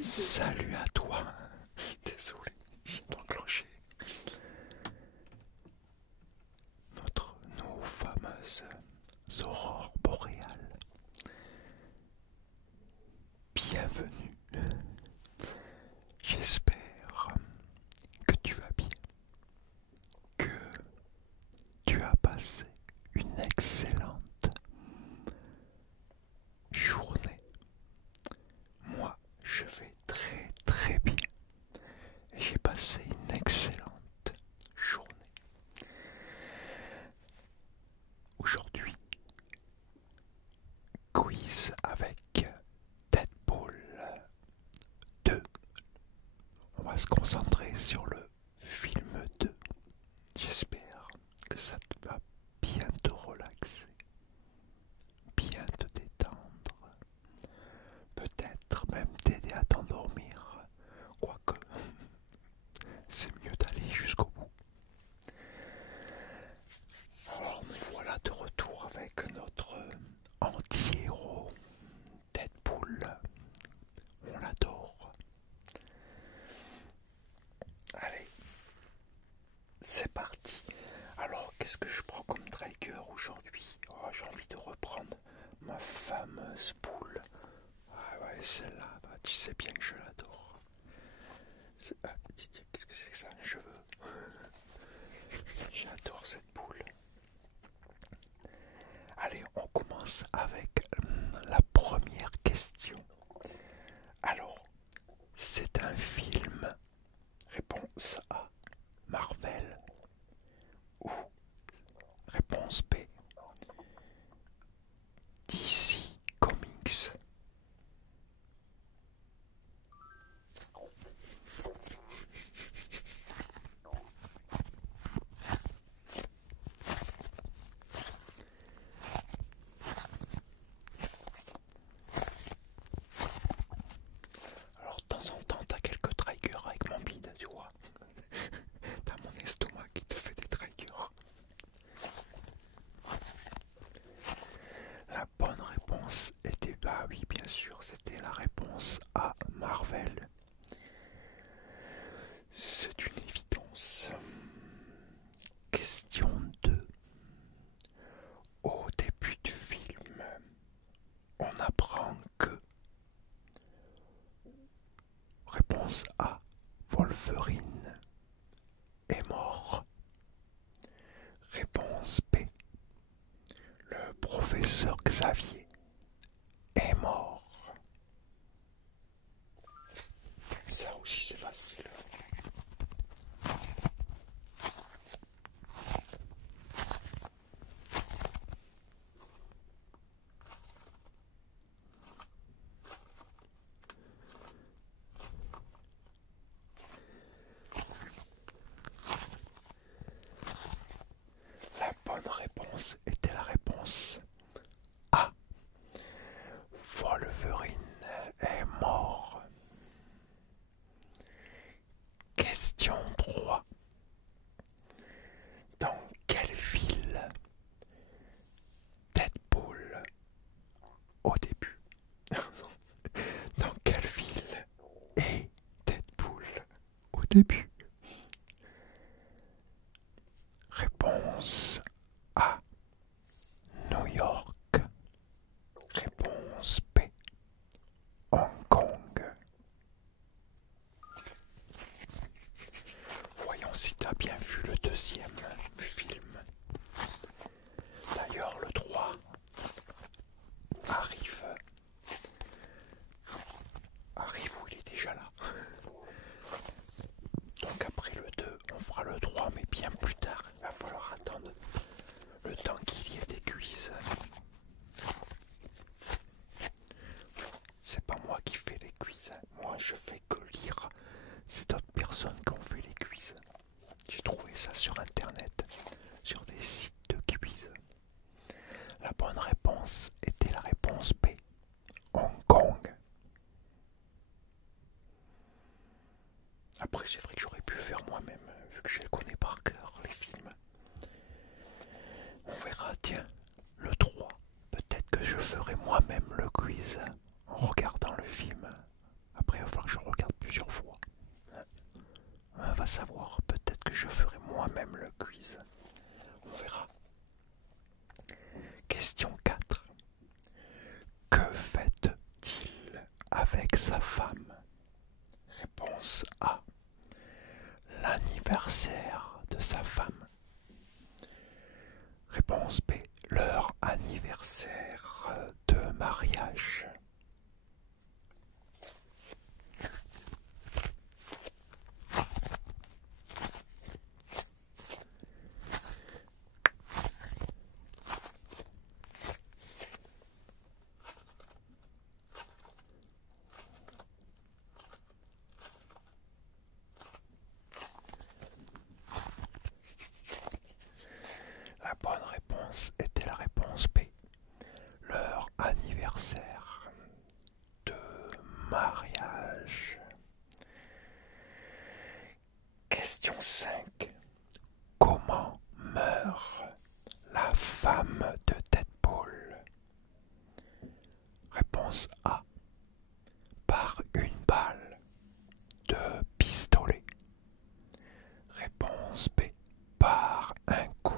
Salut à toi. Désolé, j'ai enclenché nos fameuses aurores boréales. Bienvenue. J'espère que tu vas bien, que tu as passé une excellente journée. Moi, je vais très très bien et j'ai passé une excellente journée. Aujourd'hui, quiz avec Deadpool 2. On va se concentrer sur le film 2. J'espère que ça va bien te relaxer, bien te détendre, peut-être même t'aider à t'endormir, quoique c'est mieux d'aller jusqu'au bout. Alors nous voilà de retour avec notre anti-héros Deadpool. On l'adore. Allez, c'est parti. Alors qu'est-ce que je prends comme trigger aujourd'hui? J'ai envie de reprendre ma fameuse poule. Ah ouais, celle-là, bah, tu sais bien que je l'adore. Qu'est-ce que c'est que ça? Un cheveu. J'adore cette poule. Allez, on commence avec la première question. Alors, c'est un film. Réponse A, Marvel. Ou réponse B, DC Comics. Alors de temps en temps, t'as quelques triggers avec mon bide, tu vois. T'as mon estomac qui te fait des triggers. La bonne réponse était, bah oui, bien sûr, c'était la réponse A, Marvel. C'est une évidence. Question 2. Au début du film, on apprend que réponse A, Wolverine est mort. Réponse B, le professeur Xavier est mort. Ça aussi c'est facile. La bonne réponse était la réponse A. Wolverine est mort. Question 3. Dans quelle ville Deadpool au début? Dans quelle ville est Deadpool au début? Réponse A, New York. Réponse B, Hong Kong. Voyons si tu as bien vu le deuxième film. D'ailleurs, le 3 arrive. Arrive où il est déjà là. Donc après le 2, on fera le 3, mais bien plus tard. Il va falloir attendre le temps qu'il y ait des quiz. C'est pas moi qui fais les quiz. Moi, je fais que lire. C'est d'autres personnes qui ont fait les quiz. J'ai trouvé ça sur internet, sur des sites de quiz. La bonne réponse était la réponse B, Hong Kong. Après, c'est vrai que j'aurais pu faire moi-même, vu que je les connais par cœur, les films. On verra, tiens, le 3. Peut-être que je ferai moi-même le quiz en regardant le film. Après, il va falloir plusieurs fois. On va savoir, peut-être que je ferai moi-même le quiz. On verra. Question 4. Que fait-il avec sa femme? Réponse A. L'anniversaire de sa femme. Réponse B. Leur anniversaire de mariage. La bonne réponse était la réponse B. Leur anniversaire de mariage. Question 5. Comment meurt la femme de Deadpool? Réponse A. Par une balle de pistolet. Réponse B. Par un coup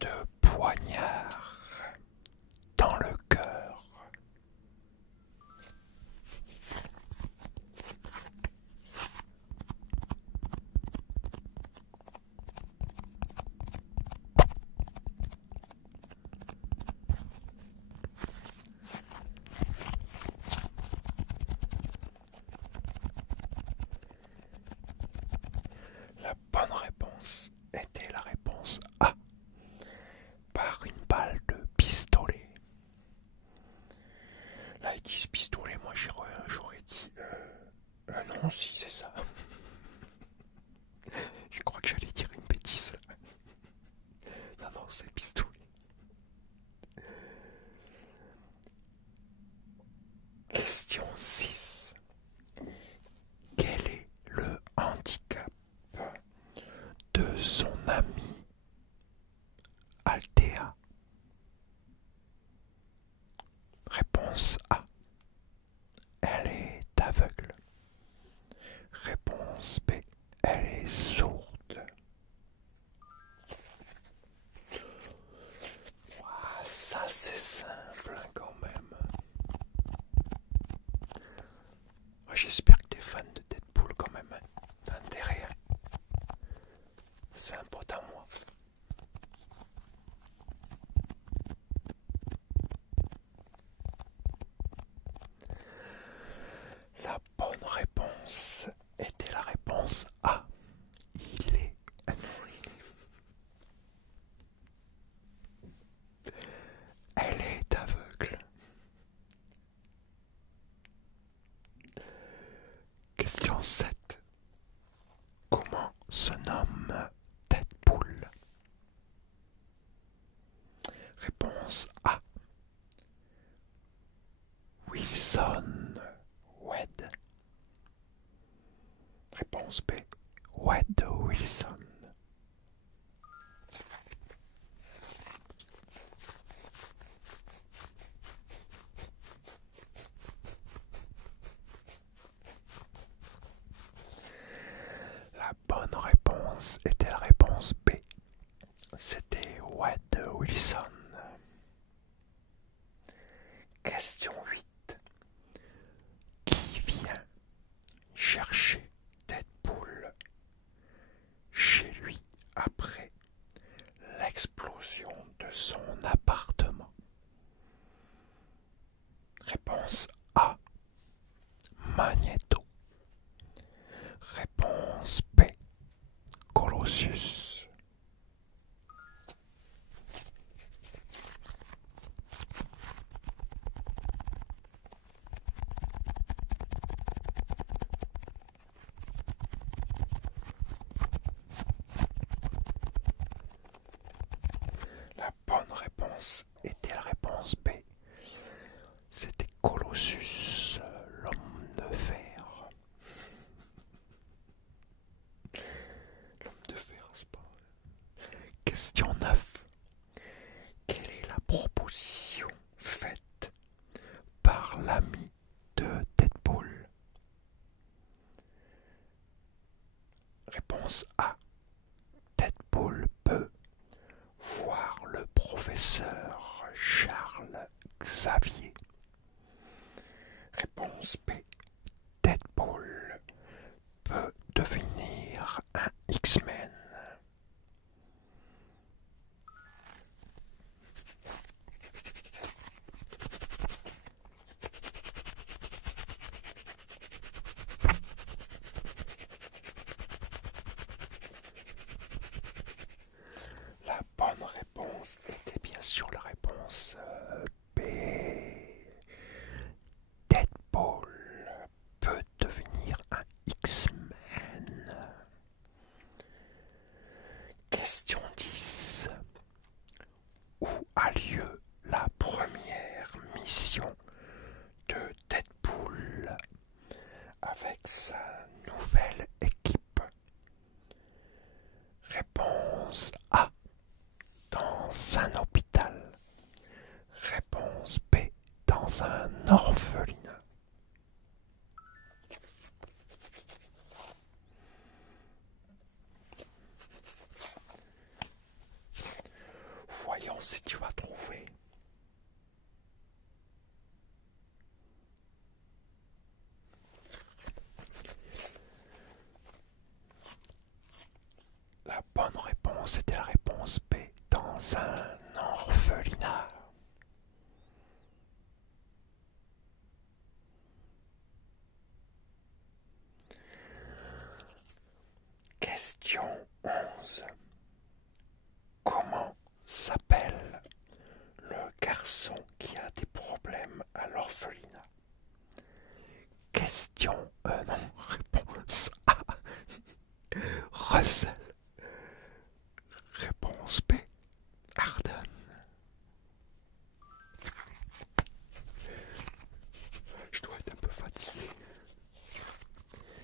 de poignard dans le cœur. La bonne réponse était la réponse A. Par une balle de pistolet. Là, ils disent pistolet, moi j'aurais dit... non, si, c'est ça. Je crois que j'allais dire une bêtise. Non, non, c'est pistolet. Question 6. Quel est le handicap de son ami Althea? Réponse A. Elle est aveugle. Réponse B. Elle est sourde. Ouah, ça c'est simple quand même. J'espère que t'es fan de Deadpool quand même. T'as intérêt. C'est un pote à moi. La bonne réponse était la réponse A. Il est... Elle est aveugle. Question 7. Comment se nomme Deadpool? Réponse A. Wilson Wade. Réponse B. Wade Wilson. La bonne réponse était la réponse B. C'était Wade Wilson. Question 8. Qui vient chercher Deadpool chez lui après l'explosion de son appartement? Réponse A. Magneto. Réponse B. Colossus. La bonne réponse était la réponse B. C'était Colossus, l'homme de fer. L'homme de fer, c'est pas... Question 9. Quelle est la proposition faite par l'ami de Deadpool? Réponse A. Deadpool peut voir le professeur Charles Xavier. Réponse B. Deadpool peut devenir un X-Men. La bonne réponse était bien sûr la réponse B. Deadpool peut devenir un X-Men. Question 10. Où a lieu la première mission de Deadpool avec sa nouvelle équipe? Réponse A. Dans un hôpital. Réponse B. Dans un orphelinat. Voyons si tu vas trouver. La bonne réponse était la réponse B. Dans un orphelinat. Question 11. Comment s'appelle le garçon qui a des problèmes à l'orphelinat? Question non, réponse A. Russell. Réponse B. Arden. Je dois être un peu fatigué.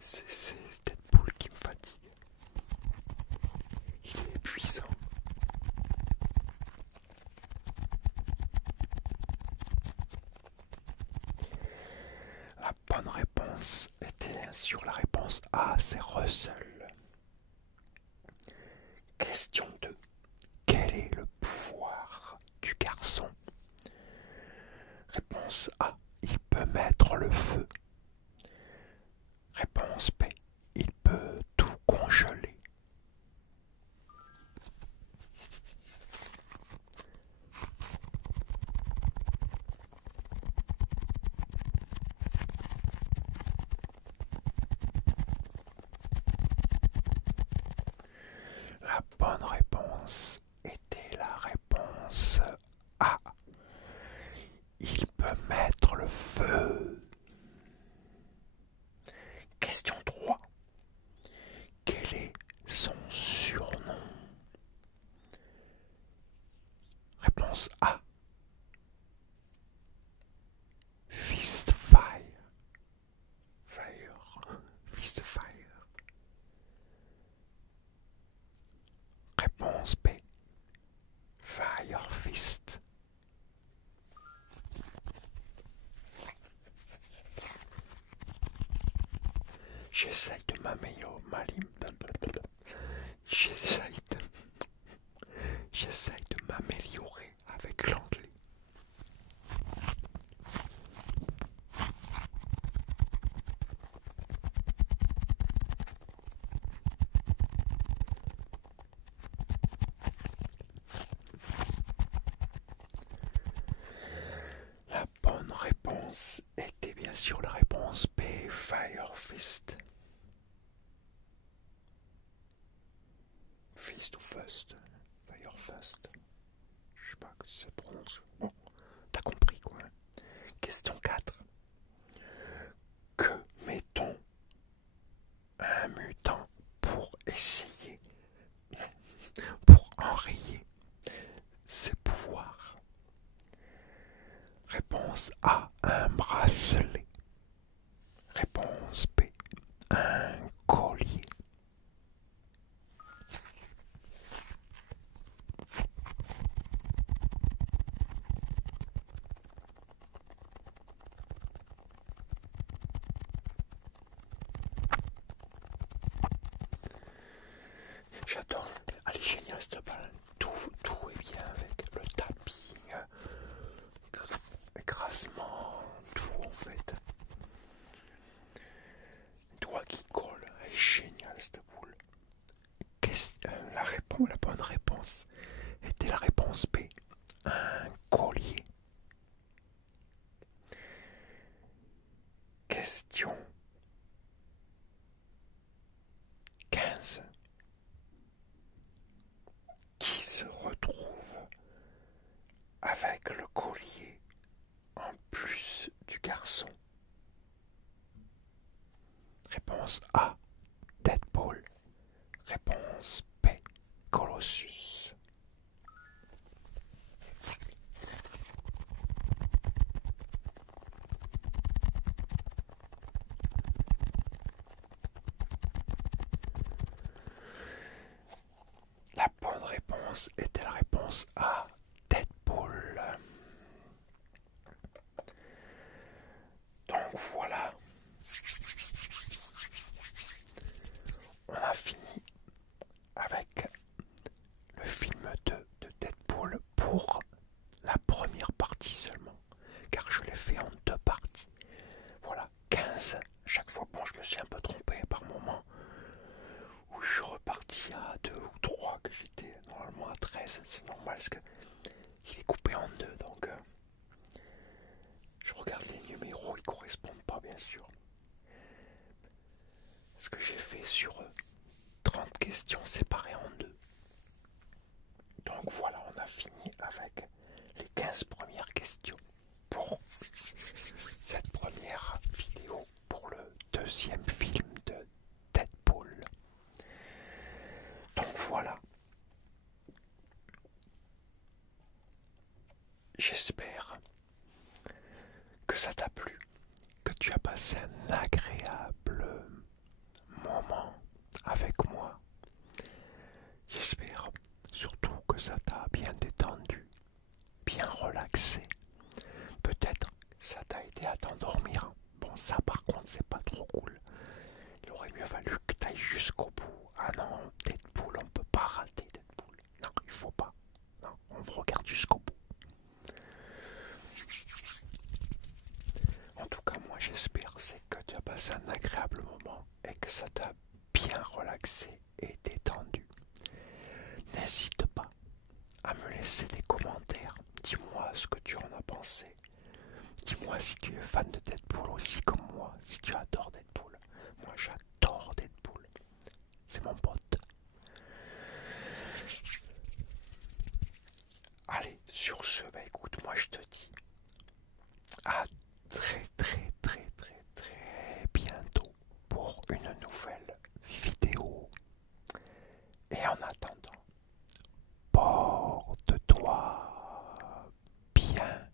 C'est Deadpool qui me fatigue. Il est épuisant. La bonne réponse était sur la réponse A, c'est Russell. Question 2. Quel est le pouvoir du garçon? Réponse A. Il peut mettre le feu. Réponse B. Il peut tout congeler. La bonne réponse était la réponse A. Il peut mettre le feu. Question 3. Quel est son surnom? Réponse A. Fistfire. Fistfire. Réponse B. Fire Fist. J'essaye de m'améliorer. J'essaye de m'améliorer avec l'anglais. La bonne réponse était bien sûr la réponse B, Fire Fist. Fist ou Fust? Fire Fust. Je sais pas que ça se prononce. Bon, t'as compris quoi. Question 4. Que met-on à un mutant pour essayer, pour enrayer ses pouvoirs? Réponse A, un bracelet. Réponse B, un collier. reste pas tout est bien avec le tapping, l'écrasement, tout en fait. Doigt qui colle, elle est géniale cette boule. La bonne réponse était la réponse B, un collier. Question 15. Qui se retrouve avec le collier en plus du garçon? Réponse A, Deadpool. Réponse B, Colossus. La bonne réponse était la réponse A, Deadpool. Donc voilà, on a fini avec le film 2 de Deadpool pour la première partie seulement, car je l'ai fait en 2 parties. Voilà, 15 chaque fois. Bon, je me suis un peu trompé par moment, où je suis reparti à 2 ou 3, que j'étais normalement à 13, c'est normal parce que il est coupé en 2, donc je regarde les numéros, ils correspondent pas bien sûr. Ce que j'ai fait sur 30 questions séparées en 2. Donc voilà, on a fini avec les 15 premières questions pour cette première vidéo pour le deuxième film de Deadpool. Donc voilà. J'espère que ça t'a plu, que tu as passé un agréable moment avec moi. J'espère surtout que ça t'a bien détendu, bien relaxé. Peut-être ça t'a aidé à t'endormir. Bon, ça par contre c'est pas trop cool. Il aurait mieux fallu que tu ailles jusqu'au bout. Ah non, Deadpool, on peut pas rater Deadpool. Non, il faut pas. Non, on regarde jusqu'au bout. En tout cas, moi j'espère c'est que tu as passé un agréable moment et que ça t'a bien relaxé et détendu. N'hésite pas à me laisser des commentaires. Dis-moi ce que tu en as pensé. Dis-moi si tu es fan de Deadpool aussi comme moi, si tu adores Deadpool. Moi j'adore Deadpool. C'est mon pote. Allez, sur ce, bah écoute, moi je te dis à très bientôt pour une nouvelle vidéo. Et en attendant, porte-toi bien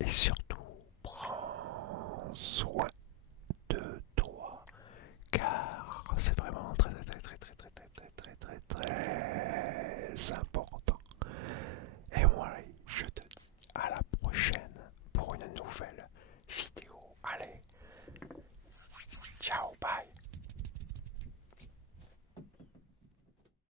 et surtout prends soin de toi car c'est vraiment très important.